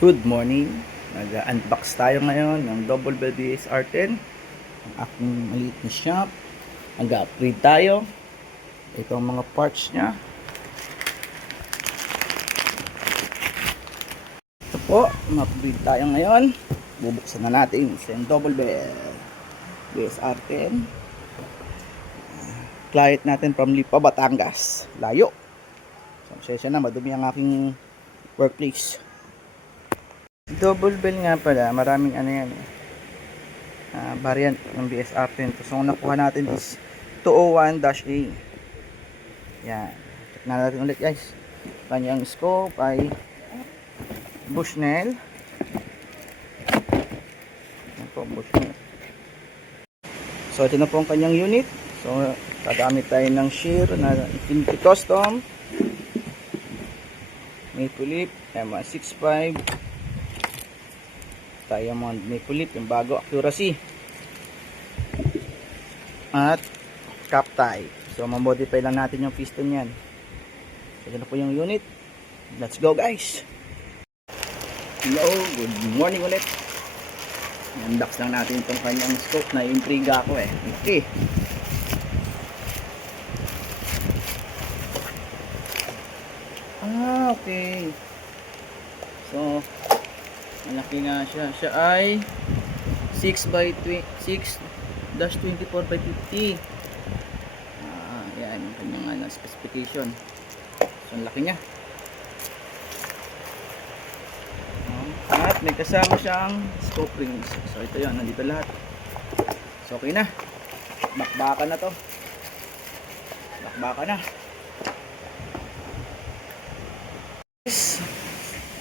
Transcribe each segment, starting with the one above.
Good morning. Nag-unbox tayo ngayon ng Double Bell BSR10. Ang aking maliit na shop. Nag-upgrade tayo. Ito ang mga parts niya. Ito po, mag-upgrade tayo ngayon. Bubuksan na natin sa Double Bell BSR10. Client natin from Lipa, Batangas. Layo. So, sesya na, madumi ang aking workplace. Double bell nga pala, maraming ano yan variant ng BSR10. So ang nakuha natin is 201-A. Yan, check na natin ulit guys. Kanyang scope ay Bushnell. Yan po, Bushnell. So ito na po ang kanyang unit. So gagamit tayo ng shear na Infinity Custom Maple Leaf M165 Diamond Maple Leaf, yung bago, accuracy at cap tie. So mamodify lang natin yung piston yan. So ito na po yung unit. Let's go guys. Hello, good morning ulit. Unbox lang natin itong kanyang scope na intriga ako okay. Okay. So malaki nga siya. Siya ay 6/24/50. Yan yung kanyang specification. So ang laki niya. At may kasama siyang scope rings. So ito yun, nandito lahat. So okay na. Bakbakan na to. Bakbakan na.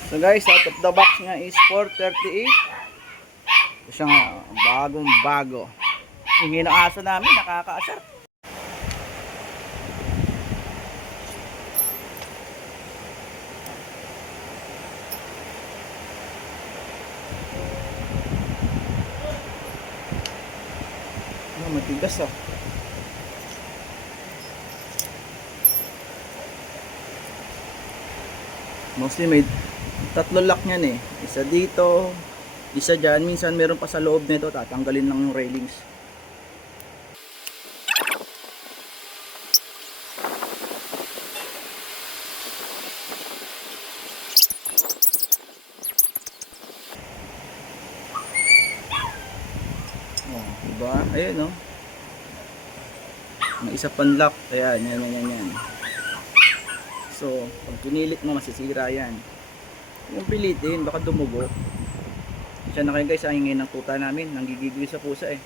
So guys, out of the box nga is 438. Ito siya nga, bagong bago. Hingi ng aso namin, nakakaasar. Matigas oh. Mostly may tatlo lock niyan isa dito, isa dyan, minsan meron pa sa loob nito, tatanggalin lang yung railings. Diba? Ayun oh. May isa pang lock, ayan, yan. So, pag pinilit mo, masisira yan. Yung pilitin, baka dumugo. Siya na kayo guys, hingin ng tuta namin. Nanggigigil sa pusa yan.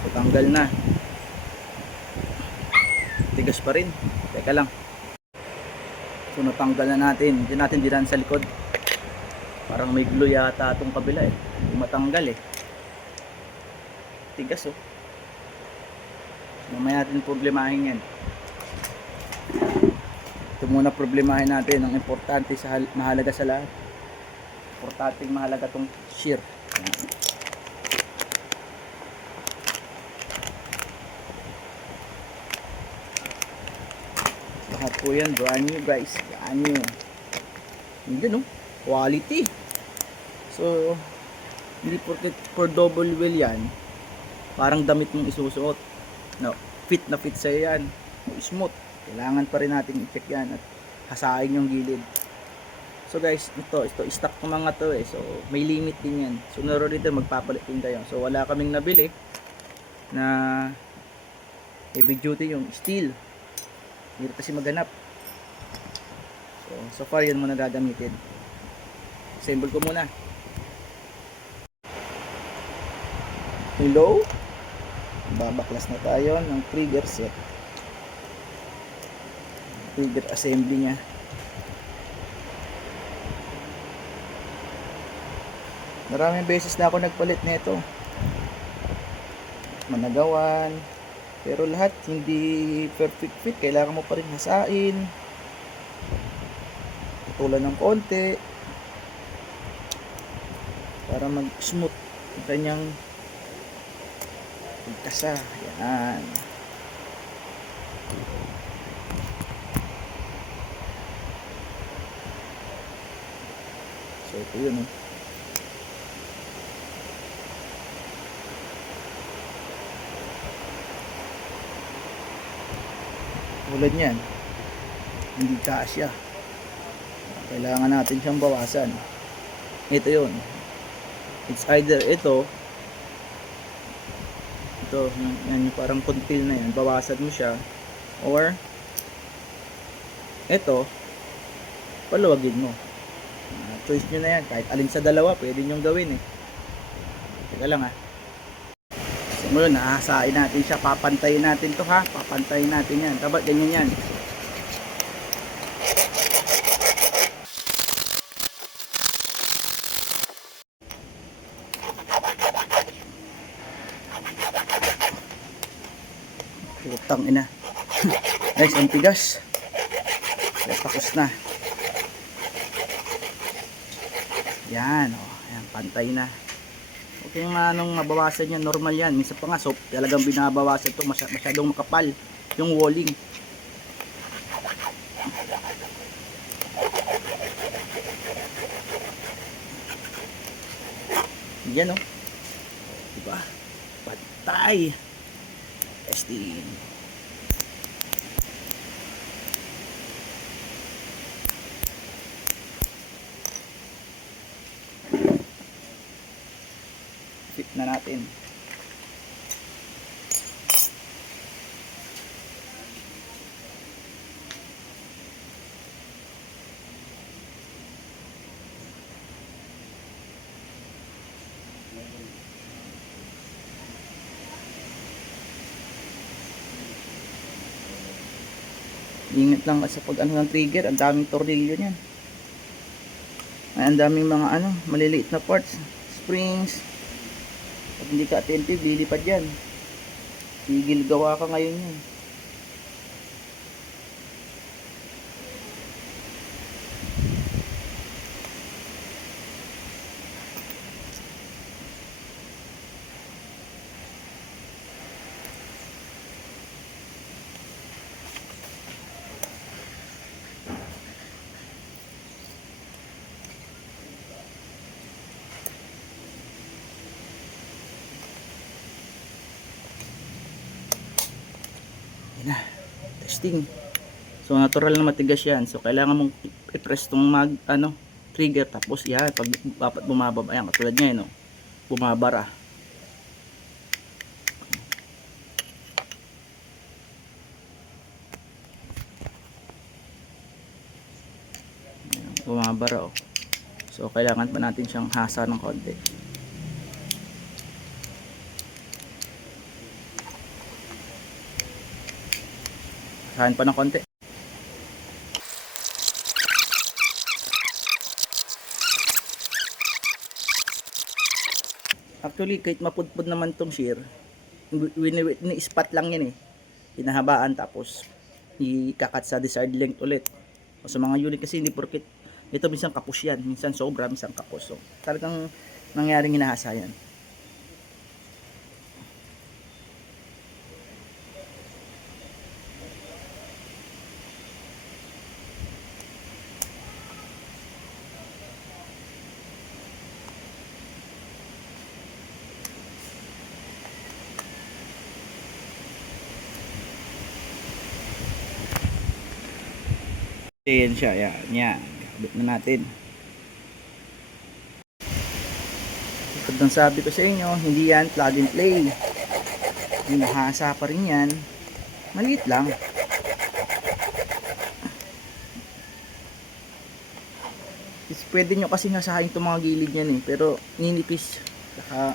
So, tanggal na. Tigas pa rin. Teka lang. So, natanggal na natin. Hindi natin dinan sa likod. Parang may glue yata itong kabila Hindi matanggal Tigas oh. Mamaya natin problemahin yan. Ito muna problemahin natin ang importante sa mahalaga sa lahat. Importante mahalaga tong shear. Lahat po yan brand new guys. Brand new. Hindi no, quality. So hindi porket for double wheel yan parang damit mong isusuot. No, fit na fit sa'yo yan. Smooth. Kailangan pa rin natin i-check yan at hasain yung gilid. So guys, ito stock ko mga to So may limit din yan. So dito magpapalit din tayo. So wala kaming nabili na heavy duty yung steel. Hirap kasi maghanap. So far yan muna gagamitin. Assemble ko muna. Hello? Babaklas na tayo ng trigger set. Trigger assembly nya. Maraming beses na ako nagpalit nito. Managawan. Pero lahat hindi perfect fit. Kailangan mo pa rin hasain. Putulan ng konti. Para mag-smooth ang kanyang pagkasa. Yan. So ito yun, oh. Tulad niyan, hindi kasya. Kailangan natin siyang bawasan. Ito yun. It's either ito, yan yung parang conceal na yan, bawasan mo siya, or ito, paluwagin mo. Choice nyo na yan, kahit alin sa dalawa pwede nyo gawin eh. Teka lang ha. So ngayon, nahasain natin siya, papantayin natin to ha, papantayin natin yan, dapat ganyan yan. Putang ina. Guys, ang tigas. Kaya tapos na. Yan, oh. Ayan, pantay na. Okay, anong mabawasan yan, normal yan. Minsan pa nga, so talagang binabawasan ito, masyadong makapal yung walling. Yan, oh. Diba? Pantay. Testing. Fit na natin. Ingat lang kasi pag ano ng trigger, ang daming tornilyo niyan. Ay, ang daming mga ano, maliliit na parts, springs. Pag hindi ka attentive, lilipad yan. Tigil gawa ka ngayon yan. Yan na, testing. So natural na matigas yan. So kailangan mong i-press tong trigger, tapos yan, pag dapat bumababa, ayan, katulad niya, no? Bumabara. Ayan, bumabara, oh. So kailangan pa natin siyang hasa ng konti. Hasahan pa ng konti. Actually, kahit mapudpud naman tong shear, ni-spot lang yan eh. Hinahabaan tapos ikakat sa desired length ulit. O sa mga unit kasi hindi porket ito minsan kapos yan, minsan sobra, minsan kapos. So talagang nangyaring hinahasa yan. Ayan siya, yan. Kabit na natin. Kapag nang sabi ko sa inyo, hindi yan plug and play. Hinahasa pa rin yan. Maliit lang. Pwede nyo kasi hasahin itong mga gilid yan eh. Pero ninipis. Saka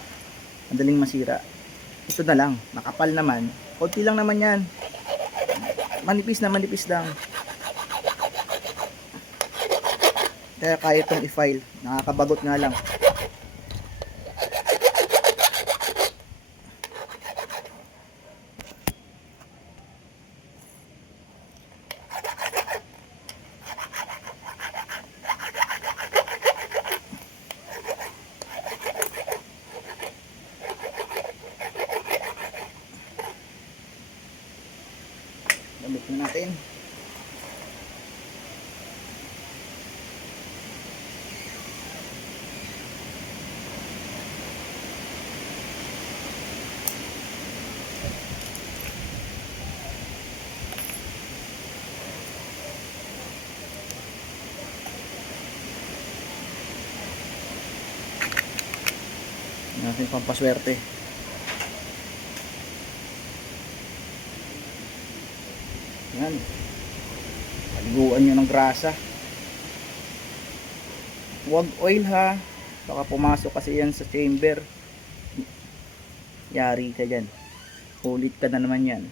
madaling masira. Ito na lang. Makapal naman. Konti lang naman yan. Manipis lang. Kaya kaya itong i-file. Nakakabagot nga lang. Gamit na natin. natin pampaswerte. Yan. Paliguan nyo ng grasa. Huwag oil ha. Baka pumasok kasi yan sa chamber. Yari ka dyan. Ulit ka na naman yan.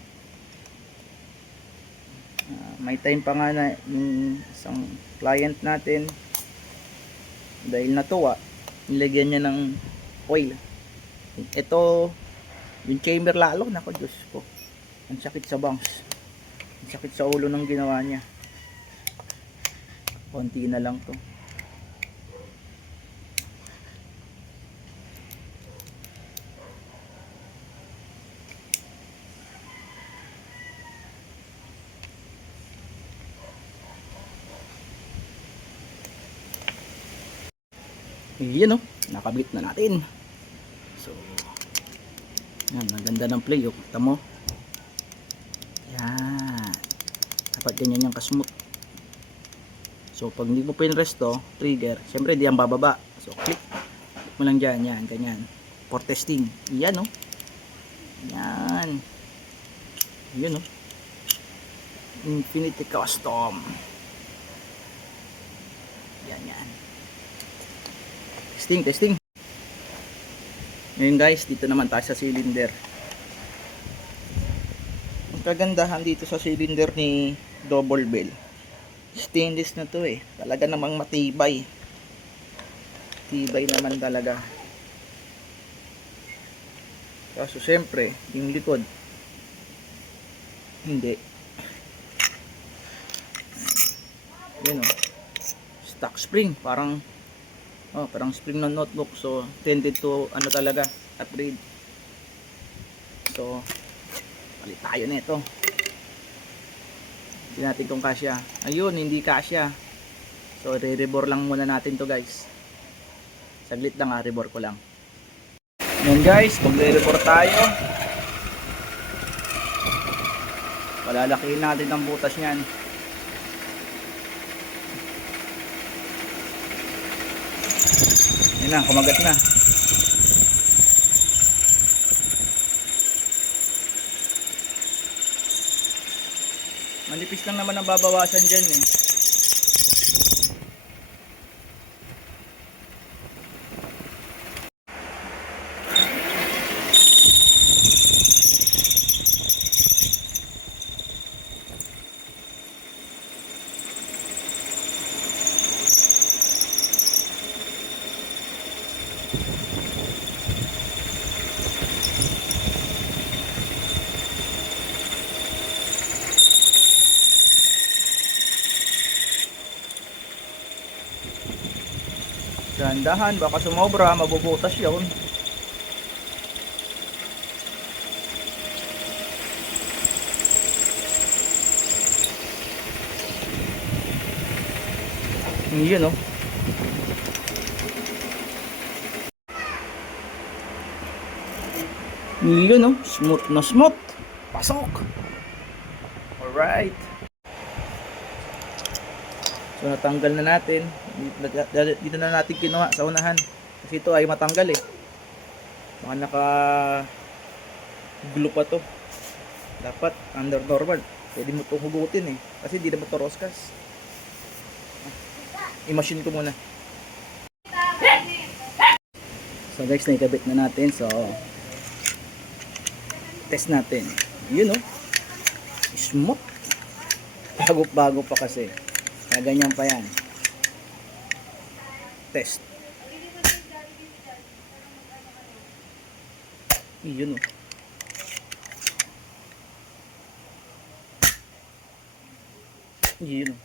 May time pa nga na yung isang client natin, dahil natuwa, nilagyan niya ng oil. Ito, yung chamber lalo, nako Diyos ko. Ang sakit sa bangs. Ang sakit sa ulo ng ginawa niya. Konti na lang to. Yan o, nakabit na natin. So, yan, ang ganda ng play. Kita mo. Yan. Dapat ganyan yung kasmooth. So, pag hindi mo pinrest to, trigger, syempre di ang bababa. So, click mo lang dyan. Yan, ganyan. For testing. Yan o. Yan. Yan o. Infinity Custom. Yan, yan. Testing. Ngayon guys, dito naman tayo sa cylinder. Ang kagandahan dito sa cylinder ni Double Bell, stainless na to eh. Talaga namang matibay. Tibay naman talaga. Kaso syempre, yung likod hindi. Yun o. Stock spring. Parang spring ng notebook. So tended to ano talaga, upgrade. So palit tayo nito. Hindi natin kung kasya. Ayun, hindi kasya. So re-rebore lang muna natin to guys. Saglit lang rebore ko lang. Yan guys, magre-rebore tayo. Palalakihin natin ang butas niyan. Yan na, kumagat na. Manipis lang naman ang babawasan dyan eh. Dahan-dahan, baka sumobra, mabubutas yun. Yun o. Yun o, smooth na smooth. Pasok. Alright. So natanggal na natin. Dito na natin kinuha sa unahan. Kasi ito ay matanggal eh. Mga naka glue pa to. Dapat under normal. Pwede mo itong hugutin eh. Kasi di naman ito roskas. I-machine ko muna. So guys, naikabit na natin. So test natin. Yun o. Smooth. Bago pa kasi. Kaya ganyan pa yan. Test. Yun o. Yun o.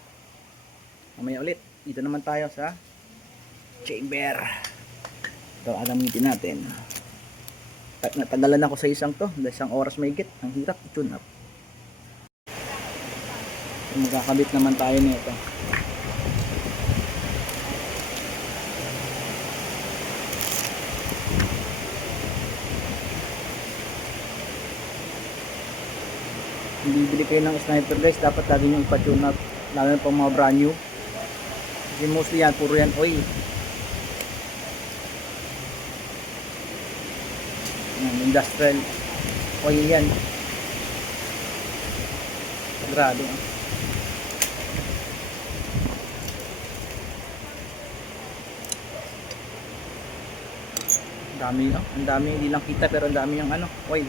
Mamaya ulit. Dito naman tayo sa chamber. Ito, agamitin natin. Natagalan ako sa isang to. Isang oras may higit. Ang hirap i-tune up. Magkakabit naman tayo nito. Bibili kayo ng sniper guys, dapat lagi nyo ipa-tune up, lalo na pang mga brand new. Kasi mostly yan, puro yan oil. Industrial oil yan. Grabe. Ang dami hindi lang kita pero ang dami yung oil.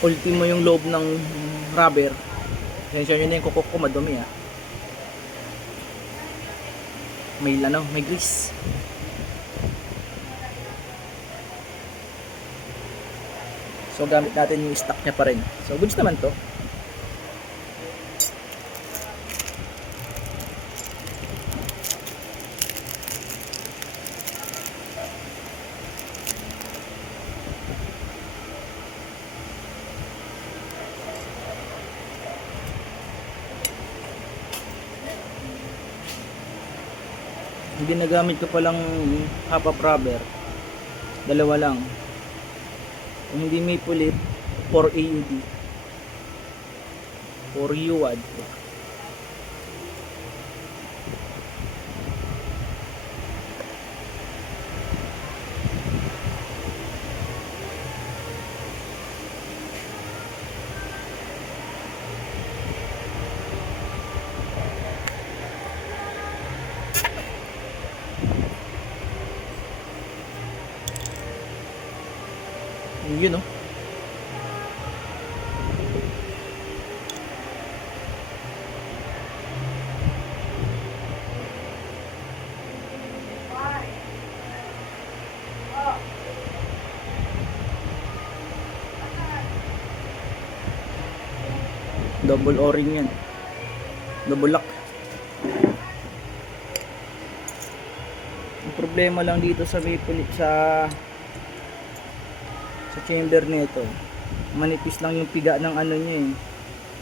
Ultimo yung loob ng rubber. Sensya nyo na yung kukok ko, madumi may grease. So gamit natin yung stock nya pa rin. So goods naman to. Yung ginagamit ko palang half rubber, dalawa lang. Kung hindi may pulit, 4 AUD, 4 UAD. Yun double o-ring yan, double lock. Ang problema lang dito sa maple sa chamber nito, manipis lang yung piga ng niya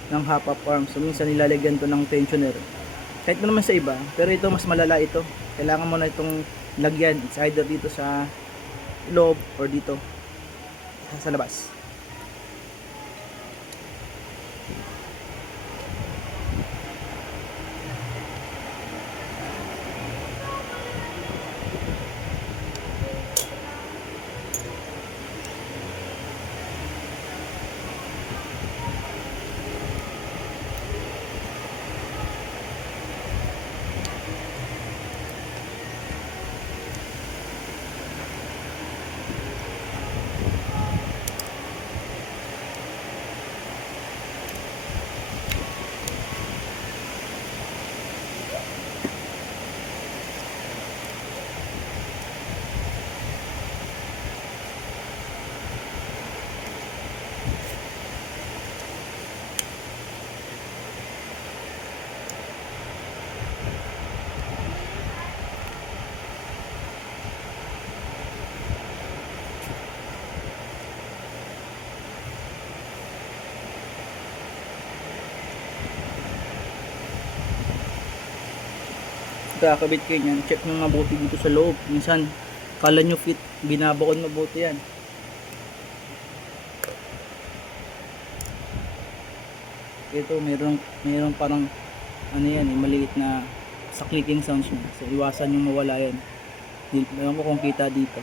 ng half arm. So minsan nilalagyan to ng tensioner. Kahit naman sa iba, pero ito mas malala ito. Kailangan mo na itong lagyan. It's either dito sa loob or dito sa labas. Kakabit kayo yan, check nyo mabuti dito sa loob. Minsan kala nyo fit, binabakon mabuti yan. Ito mayroong parang yan, maliit na sa clicking sounds nyo. So iwasan yung mawala yan. Mayroon ko kung kita dito.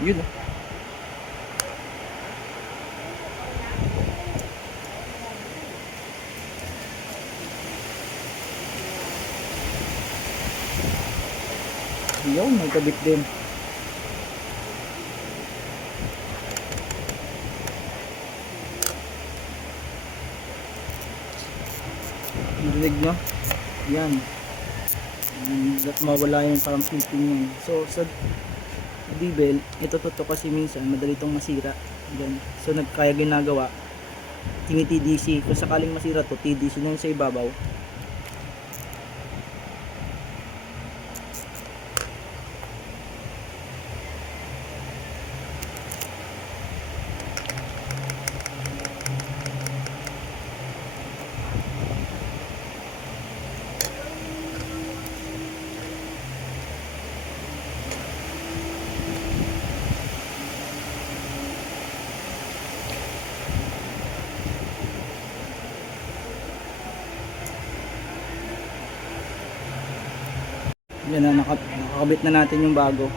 Yun yun, may kabit din. Narinig nyo? Yan. Mawala yung parang clipping niya. So sa D-bell, ito kasi minsan madali itong masira. Yan. So kaya ginagawa, tini-TDC. Kung sakaling masira to, TDC na yun sa ibabaw. Yan na, nakakabit na natin yung bago.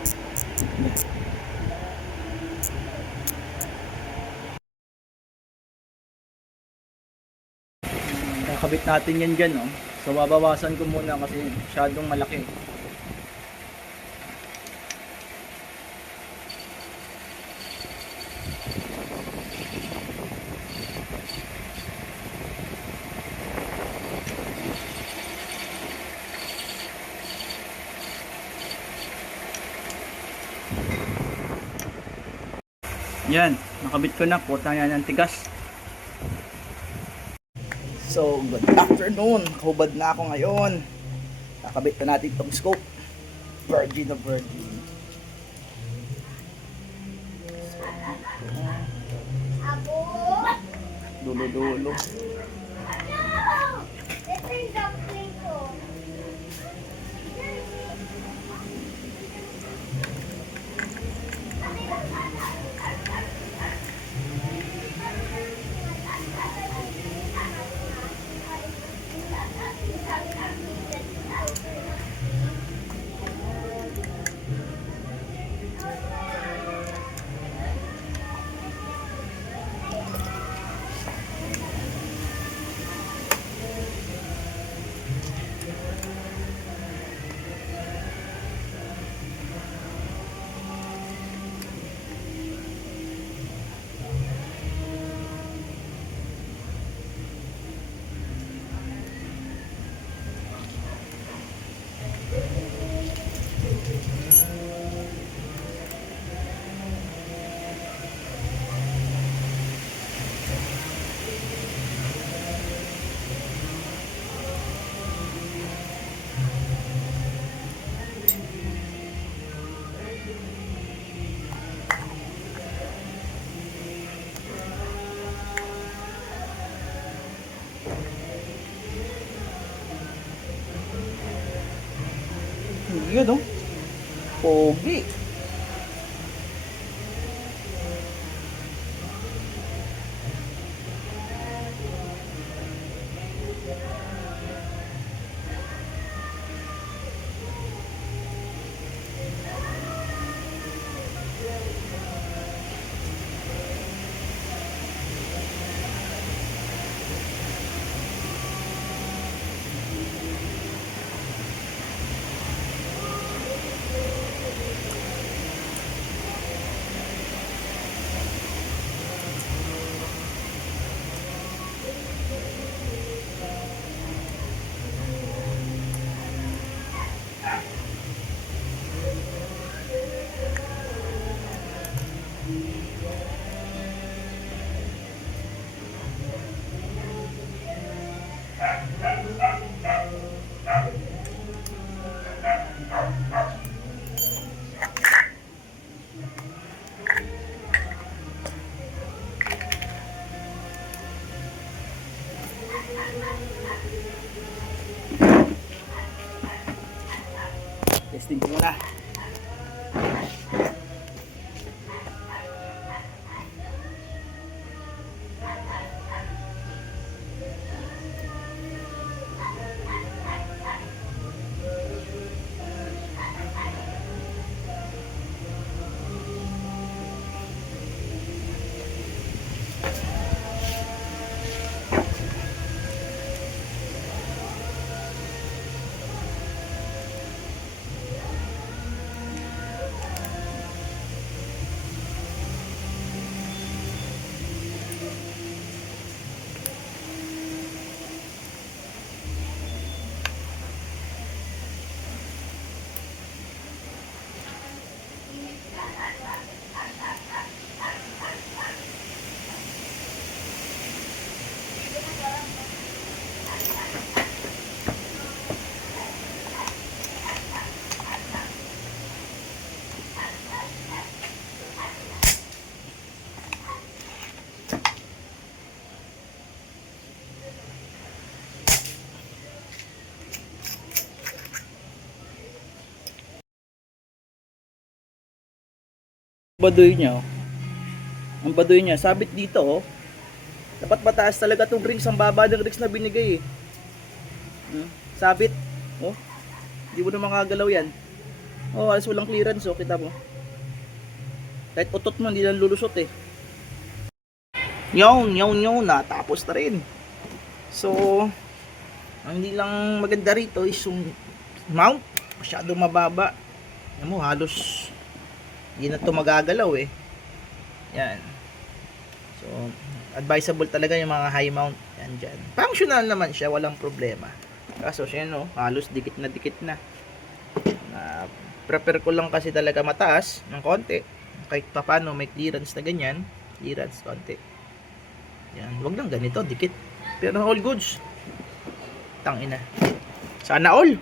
Nakakabit natin yan dyan, no? So babawasan ko muna kasi masyadong malaki. Yan, nakabit ko na. Puta yan ang tigas. So, good afternoon. Kahubad na ako ngayon. Nakabit na natin itong scope. Virgin na virgin. So, dulo-dulo. Yun, no? Pogi. Testing ko muna. Baduy niya, oh. Ang baduy niya, sabit dito, oh. Dapat mataas talaga tong rings, ang baba ng rings na binigay, eh. Sabit, oh. Hindi mo na makagalaw yan. Oh, halos walang clearance, oh, kita mo. Kahit utot mo, hindi lang lulusot eh. Yun, natapos na rin. So, ang hindi lang maganda rito is yung mount, masyadong mababa. Yan mo, halos hindi na ito magagalaw eh. Yan. So, advisable talaga yung mga high mount. Yan dyan. Functional naman siya, walang problema. Kaso siya, no, halos dikit na. Prepare ko lang kasi talaga mataas ng konti. Kahit pa paano may clearance na ganyan. Clearance konti. Yan, wag lang ganito, dikit. Pero all goods. Tangina. Sana all.